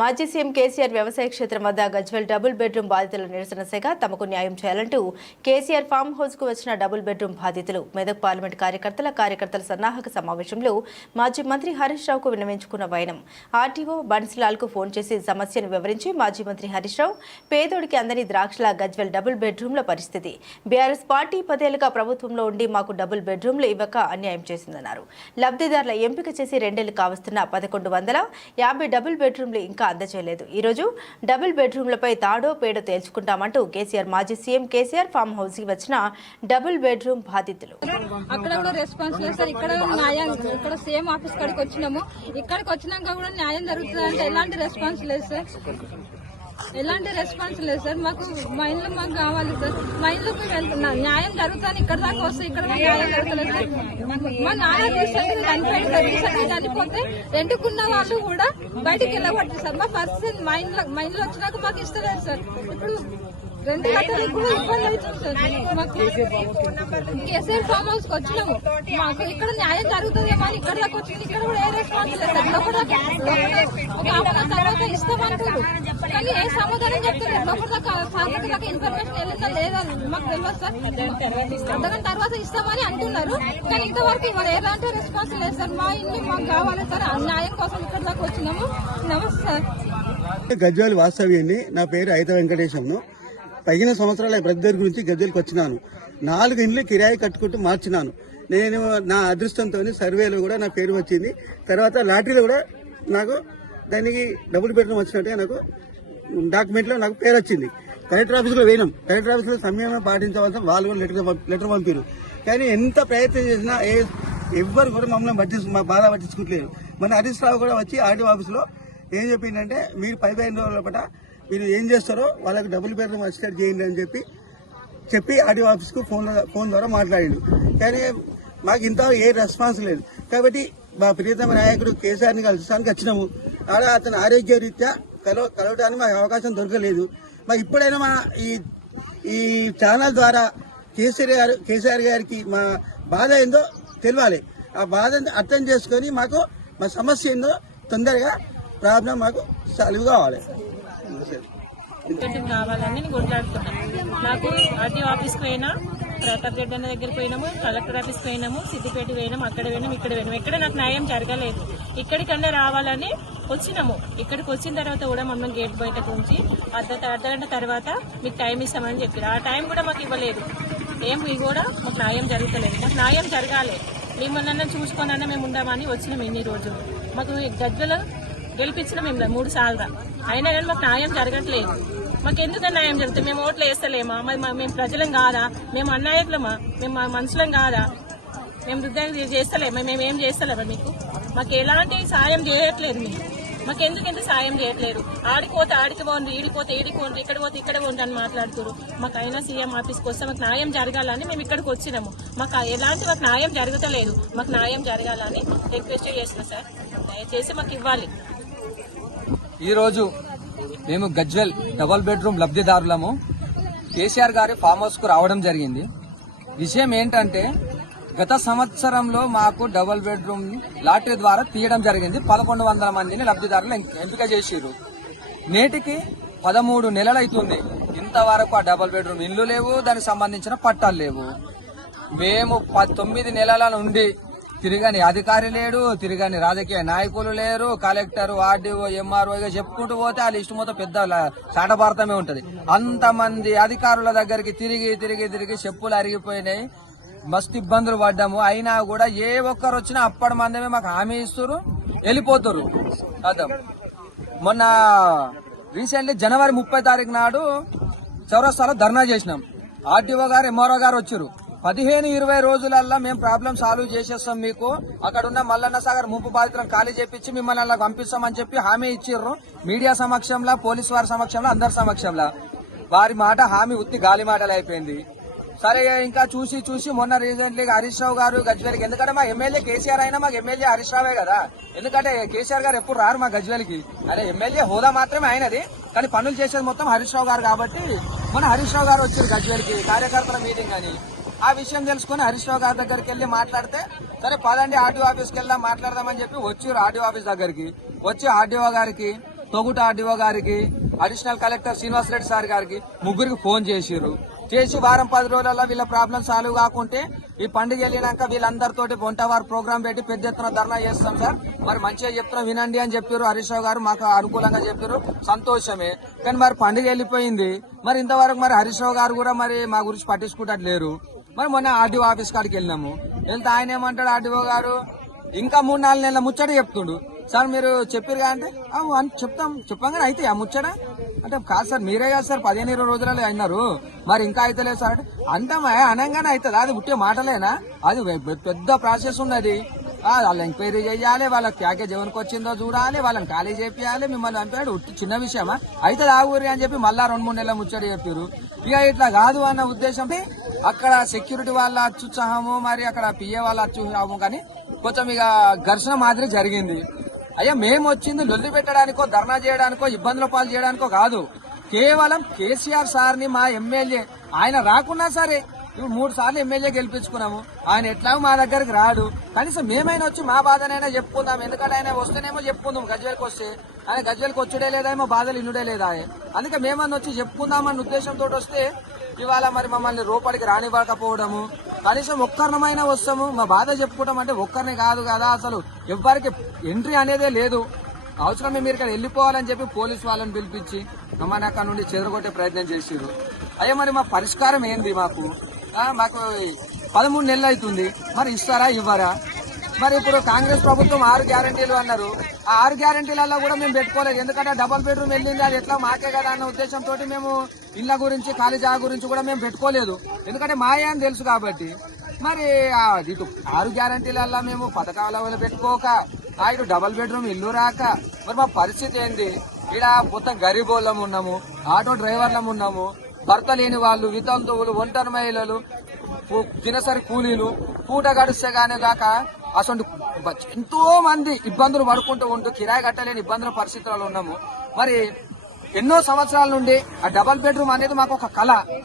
మాజీ సీఎం కేసీఆర్ వ్యవసాయ క్షేత్రం వద్ద గజ్వెల్ డబుల్ బెడ్రూమ్ బాధితుల నిరసన శాఖ తమకు న్యాయం చేయాలంటూ కేసీఆర్ ఫామ్ హౌస్ కు వచ్చిన డబుల్ బెడ్రూమ్ బాధితులు మెదక్ పార్లమెంట్ కార్యకర్తల సన్నాహక సమావేశంలో మాజీ మంత్రి హరీష్ రావుకు విన్నవించుకున్న వైనం ఆర్టీఓ బన్స్లాల్ కు ఫోన్ చేసి సమస్యను వివరించి మాజీ మంత్రి హరీష్ రావు పేదోడికి అందని ద్రాక్షల గజ్వెల్ డబుల్ బెడ్రూమ్ల పరిస్థితి బీఆర్ఎస్ పార్టీ 10 ఏళ్లుగా ప్రభుత్వంలో ఉండి మాకు డబుల్ బెడ్రూమ్లు ఇవ్వక అన్యాయం చేసిందన్నారు. లబ్ధిదారుల ఎంపిక చేసి 2 ఏళ్లు కావస్తున్న 1150 డబుల్ బెడ్రూమ్లు ఇంకా అందజేయలేదు. ఈ రోజు డబుల్ బెడ్రూమ్లపై తాడో పేడో తేల్చుకుంటామంటూ కేసీఆర్ మాజీ సీఎం కేసీఆర్ ఫామ్ హౌస్ కి వచ్చిన డబుల్ బెడ్రూమ్ బాధితులు అక్కడ కూడా రెస్పాన్స్ లేదు సార్. ఇక్కడ న్యాయం ఇక్కడ సేమ్ ఆఫీస్ కాడికి వచ్చినాము. ఇక్కడికి వచ్చినాక కూడా న్యాయం జరుగుతుంది అంటే ఎలాంటి రెస్పాన్స్ లేదు సార్. మాకు మా ఇల్లు మాకు కావాలి సార్. మా ఇల్లుకి వెళ్తున్నా న్యాయం జరుగుతుంది. ఇక్కడ దాకా వస్తే ఇక్కడ న్యాయం జరుగుతుంది సార్. మా న్యాయం రీసెంట్గా చనిపోతే రెండుకున్న వాళ్ళు కూడా బయటకు వెళ్ళబట్టి సార్. మా పరిస్థితి మా ఇంట్లో వచ్చినాక మాకు ఇస్తలేదు సార్. ఇప్పుడు 2 గంటలకు కూడా ఇబ్బంది అవుతుంది సార్. మాకు కేసీఆర్ ఫామ్ హౌస్ కి వచ్చినాము. మాకు ఇక్కడ న్యాయం జరుగుతుందేమో అని ఇక్కడ దాకా వచ్చింది. ఇక్కడ కూడా ఏ రెస్పాన్స్ లేదు సార్. ఒక అమ్మ తర్వాత ఇస్తామంటారు కానీ ఏ సమాధానం చెప్తారు. లోపల దాకా ఇన్ఫర్మేషన్ వెళ్ళిందా లేదా మాకు తెలియదు సార్. అర్ధగంట తర్వాత ఇస్తామని అంటున్నారు కానీ ఇంతవరకు ఇవాళ ఎలాంటి రెస్పాన్స్ లేదు సార్. మా ఇల్లు మాకు కావాలి సార్. న్యాయం కోసం ఇక్కడ దాకా వచ్చినాము. నమస్తే సార్. గజ్వేల్ వాస్తవ్యండి. నా పేరు ఐత వెంకటేశంను. 15 సంవత్సరాల బ్రదర్ గురించి గజ్వేల్కి వచ్చినాను. 4 ఇండ్లు కిరాయి కట్టుకుంటూ మార్చినాను. నేను నా అదృష్టంతో సర్వేలో కూడా నా పేరు వచ్చింది. తర్వాత లాటరీలో కూడా నాకు దానికి డబుల్ బెడ్రూమ్ వచ్చినట్టుగా నాకు డాక్యుమెంట్లో నాకు పేరు వచ్చింది. కలెక్టర్ ఆఫీస్లో పోయినాం. కలెక్టర్ ఆఫీస్లో సంయమం పాటించవలసిన వాళ్ళు కూడా లెటర్ పంపారు. కానీ ఎంత ప్రయత్నం చేసినా ఎవ్వరు కూడా మమ్మల్ని మా బాధ పట్టించుకోవట్లేదు. మన హరీష్ రావు కూడా వచ్చి ఆర్టీఓ ఆఫీస్లో ఏం చెప్పిందంటే మీరు 15 రోజుల పాట మీరు ఏం చేస్తారో వాళ్ళకి డబుల్ బెడ్రూమ్ అసిస్టెంట్ చేయండి అని చెప్పి ఆర్టీఓ ఆఫీస్కు ఫోన్ ద్వారా మాట్లాడిండు. కానీ మాకు ఇంత ఏ రెస్పాన్స్ లేదు. కాబట్టి మా ప్రియతమ నాయకుడు కేసీఆర్ని కలిసడానికి వచ్చినాము. అతని ఆరోగ్య రీత్యా కలవడానికి మాకు అవకాశం దొరకలేదు. మరి ఇప్పుడైనా మా ఈ ఛానల్ ద్వారా కేసీఆర్ గారికి మా బాధ ఏందో తెలియాలి. ఆ బాధని అర్థం చేసుకొని మాకు మా సమస్య ఏందో తొందరగా ప్రాబ్లం మాకు సాల్వ్ కావాలి. కావాలని నేను కొట్లాడుతున్నాను. నాకు ఆర్టీఓ ఆఫీస్కి పోయినా, ప్రతాప్ రెడ్డి అన్న దగ్గరికి పోయినాము, కలెక్టర్ ఆఫీస్కి పోయినాము, సిద్దిపేట పోయినాము, అక్కడ పోయినాము, ఇక్కడ పోయినాము. ఎక్కడ నాకు న్యాయం జరగలేదు. ఇక్కడికన్నా రావాలని వచ్చినాము. ఇక్కడికి వచ్చిన తర్వాత కూడా మమ్మల్ని గేట్ బయటకు ఉంచి అర్ధగంట తర్వాత మీకు టైం ఇస్తామని చెప్పారు. ఆ టైం కూడా మాకు ఇవ్వలేదు. ఇవి కూడా మాకు న్యాయం జరుగుతలేదు. మాకు న్యాయం జరగాలి. మిమ్మల్ని చూసుకోనన్నా మేము ఉండామని వచ్చినాము. ఇన్ని రోజులు మాకు గజ్వెల్ గెలిపించిన మేము 3 సార్లు అయినా కానీ మాకు న్యాయం జరగట్లేదు. మాకు ఎందుకని న్యాయం జరుగుతుంది? మేము ఓట్లు వేస్తలేమా? మేము ప్రజలం కాదా? మేము అన్యాయకులమా? మేము మనుషులం కాదా? మేము వృద్ధాన్ని చేస్తలేమా? మేమేం చేస్తలేమా? మాకు ఎలాంటి సాయం చేయట్లేదు. మాకెందుకు సాయం చేయట్లేదు? ఆడిపోతే ఆడికి పోండి, ఈడిపోతే ఈడికి పోండి, ఇక్కడ పోతే ఇక్కడ పోండి అని మాట్లాడుతారు. మాకు అయినా సీఎం ఆఫీస్కి వస్తే మాకు న్యాయం జరగాలని మేము ఇక్కడికి వచ్చినాము. మాకు న్యాయం జరుగుతలేదు. మాకు న్యాయం జరగాలని రిక్వెస్ట్ చేస్తున్నాం సార్. దయచేసి మాకు ఇవ్వాలి. ఈరోజు మేము గజ్వెల్ డబుల్ బెడ్రూమ్ లబ్ధిదారులము కేసీఆర్ గారి ఫామ్ హౌస్ కు రావడం జరిగింది. విషయం ఏంటంటే గత సంవత్సరంలో మాకు డబుల్ బెడ్రూమ్ లాటరీ ద్వారా తీయడం జరిగింది. 1100 మందిని లబ్ధిదారులు ఎంపిక చేసిరు. నేటికి 13 నెలలు అవుతుంది. ఇంతవరకు ఆ డబుల్ బెడ్రూమ్ ఇల్లు లేవు, దానికి సంబంధించిన పట్టాలు లేవు. మేము 9 నెలల నుండి తిరగని అధికారి లేడు, తిరగని రాజకీయ నాయకులు లేరు. కలెక్టర్, ఆర్డీఓ, ఎంఆర్ఓ చెప్పుకుంటూ పోతే ఆ లిస్టు మొత్తం పెద్ద చాటభారతమే ఉంటది. అంతమంది అధికారుల దగ్గరికి తిరిగి చెప్పులు అరిగిపోయినాయి. మస్తు ఇబ్బందులు పడ్డాము. అయినా కూడా ఏ ఒక్కరు వచ్చినా అప్పటి మందమే మాకు హామీ ఇస్తారు, వెళ్ళిపోతారు. అర్థం. మొన్న రీసెంట్లీ జనవరి 30 తారీఖు నాడు చౌరస్తాలో ధర్నా చేసినాం. ఆర్డీఓ గారు, ఎంఆర్ఓ గారు వచ్చారు. 15-20 రోజులల్లా మేము ప్రాబ్లం సాల్వ్ చేసేస్తాం, మీకు అక్కడ ఉన్న మల్లన్న సాగర్ ముంపు బాధితులను ఖాళీ చేపించి మిమ్మల్ని అలా పంపిస్తామని చెప్పి హామీ ఇచ్చిర్రు. మీడియా సమక్షంలో, పోలీసు వారి సమక్షంలో, అందరి సమక్షంలో. వారి మాట హామీ ఉత్తి గాలి మాటలు అయిపోయింది. సరే ఇంకా చూసి మొన్న రీసెంట్లీగా హరీష్ రావు గారు గజ్వేల్కి, ఎందుకంటే మా ఎమ్మెల్యే కేసీఆర్ అయినా మాకు ఎమ్మెల్యే హరీష్ రావే కదా. ఎందుకంటే కేసీఆర్ గారు ఎప్పుడు రారు మా గజ్వేల్కి. అదే ఎమ్మెల్యే హోదా మాత్రమే అయినది, కానీ పనులు చేసేది మొత్తం హరీష్ రావు గారు కాబట్టి మొన్న హరీష్ రావు గారు వచ్చారు గజ్వేల్కి కార్యకర్తల మీటింగ్ అని. ఆ విషయం తెలుసుకుని హరీష్ రావు గారి దగ్గరికి వెళ్లి మాట్లాడితే, సరే పదండి ఆర్డీఓ ఆఫీస్కి వెళ్దాం మాట్లాడదామని చెప్పి వచ్చారు. ఆర్డీఓ ఆఫీస్ దగ్గరికి వచ్చి ఆర్డీఓ గారికి తొగుట ఆర్డీఓ గారికి, additional collector Srinivas Reddy sir గారికి ముగ్గురికి ఫోన్ చేసిర్రు. చేసి వారం 10 రోజులలో వీళ్ళ ప్రాబ్లం సాల్వ్ కాకుంటే ఈ పండుగ వెళ్ళినాక వీళ్ళందరితోటి వంటవారు ప్రోగ్రామ్ పెట్టి పెద్ద ఎత్తున ధర్నా చేస్తాం సార్, మరి మంచిగా చెప్తున్నా వినండి అని చెప్పారు. హరీష్ రావు గారు మాకు అనుకూలంగా చెప్పారు, సంతోషమే. కానీ మరి పండుగ వెళ్ళిపోయింది, మరి ఇంతవరకు మరి హరీష్ రావు గారు కూడా మరి మా గురించి పట్టించుకుంటట్లేరు. మరి మొన్న ఆర్డీఓ ఆఫీస్ కాడికి వెళ్ళినాము. వెళ్తే ఆయన ఏమంటాడు, ఆర్డీఓ గారు ఇంకా 3-4 నెలల ముచ్చట చెప్తుండు. సార్ మీరు చెప్పారుగా అంటే చెప్పంగానే అయితే ఆ ముచ్చట అంటే కాదు సార్, మీరే కాదు సార్ 15-20 రోజులలో అయినారు, మరి ఇంకా అయితే లేదు సార్ అంటే అనగానే అవుతుంది. అది ఉట్టే మాటలేనా? అది పెద్ద ప్రాసెస్ ఉన్నది. వాళ్ళు ఎంక్వైరీ చేయాలి, వాళ్ళ ప్యాకేజ్ ఎవరికి వచ్చిందో చూడాలి, వాళ్ళని ఖాళీ చేపియాలి, మిమ్మల్ని పంపాడు. చిన్న విషయమా? అయితే ఆగురి అని చెప్పి మళ్ళా 2-3 నెలల ముచ్చట చెప్పారు. ఇక ఇట్లా కాదు అన్న ఉద్దేశం అక్కడ సెక్యూరిటీ వాళ్ళ అత్యుత్సాహము, మరి అక్కడ పిఏ వాళ్ళ అత్యుత్సాహము, కానీ కొంచెం ఇక ఘర్షణ మాదిరి జరిగింది. అయ్యా మేము వచ్చింది లొల్లి పెట్టడానికో, ధర్నా చేయడానికో, ఇబ్బందుల పాలు చేయడానికో కాదు. కేవలం కేసీఆర్ సార్ని మా ఎమ్మెల్యే ఆయన రాకున్నా సరే 3 సార్లు ఎమ్మెల్యే గెలిపించుకున్నాము. ఆయన ఎట్లాగో మా దగ్గరికి రాడు, కనీసం మేమైనా వచ్చి మా బాధనైనా చెప్పుకుందాం. ఎందుకంటే ఆయన వస్తేనేమో చెప్పుకుందాం, గజ్వేల్కి వస్తే ఆయన గజ్వేల్కి వచ్చుడే లేదా, మా బాధలు ఇన్నుడే లేదా. అందుకే మేమన్నా వచ్చి చెప్పుకుందామన్న ఉద్దేశంతో వస్తే ఇవాళ మరి మమ్మల్ని రూపాడికి రానివ్వకపోవడము. కనీసం ఒక్కరినమైనా వస్తాము, మా బాధ చెప్పుకుంటాం అంటే ఒక్కరిని కాదు కదా, అసలు ఎవ్వరికి ఎంట్రీ అనేదే లేదు. అవసరమే మీరు ఇక్కడ వెళ్ళిపోవాలని చెప్పి పోలీసు వాళ్ళని పిలిపించి మమ్మల్ని అక్కడ నుండి చెదరగొట్టే ప్రయత్నం చేసిరు. అయ్యా మరి మా పరిష్కారం ఏంది? మాకు 13 నెలలు అవుతుంది, మరి ఇస్తారా ఇవ్వరా? మరి ఇప్పుడు కాంగ్రెస్ ప్రభుత్వం 6 గ్యారంటీలు అన్నారు. ఆ 6 గ్యారంటీలలో కూడా మేము పెట్టుకోలేదు. ఎందుకంటే డబుల్ బెడ్రూమ్ వెళ్ళింది, అది ఎట్లా మాకే కదా అన్న ఉద్దేశంతో మేము ఇళ్ల గురించి, ఖాళీ జాగా గురించి కూడా మేము పెట్టుకోలేదు. ఎందుకంటే మాయే అని తెలుసు కాబట్టి. మరి ఇటు 6 గ్యారంటీలల్లో మేము పథకాల పెట్టుకోక, ఇటు డబుల్ బెడ్రూమ్ ఇల్లు రాక, మరి మా పరిస్థితి ఏంది? ఇక్కడ మొత్తం గరీబోళ్ళం ఉన్నాము, ఆటో డ్రైవర్లం ఉన్నాము, భర్త లేని వాళ్ళు, వితంతువులు, ఒంటరి మహిళలు, దినసరి కూలీలు, పూట గడిస్తే గానే కాక అసలు ఎంతో మంది ఇబ్బందులు పడుకుంటూ ఉంటూ కిరాయి కట్టలేని ఇబ్బందుల పరిస్థితుల్లో ఉన్నాము. మరి ఎన్నో సంవత్సరాల నుండి ఆ డబుల్ బెడ్రూమ్ అనేది మాకు ఒక కళ.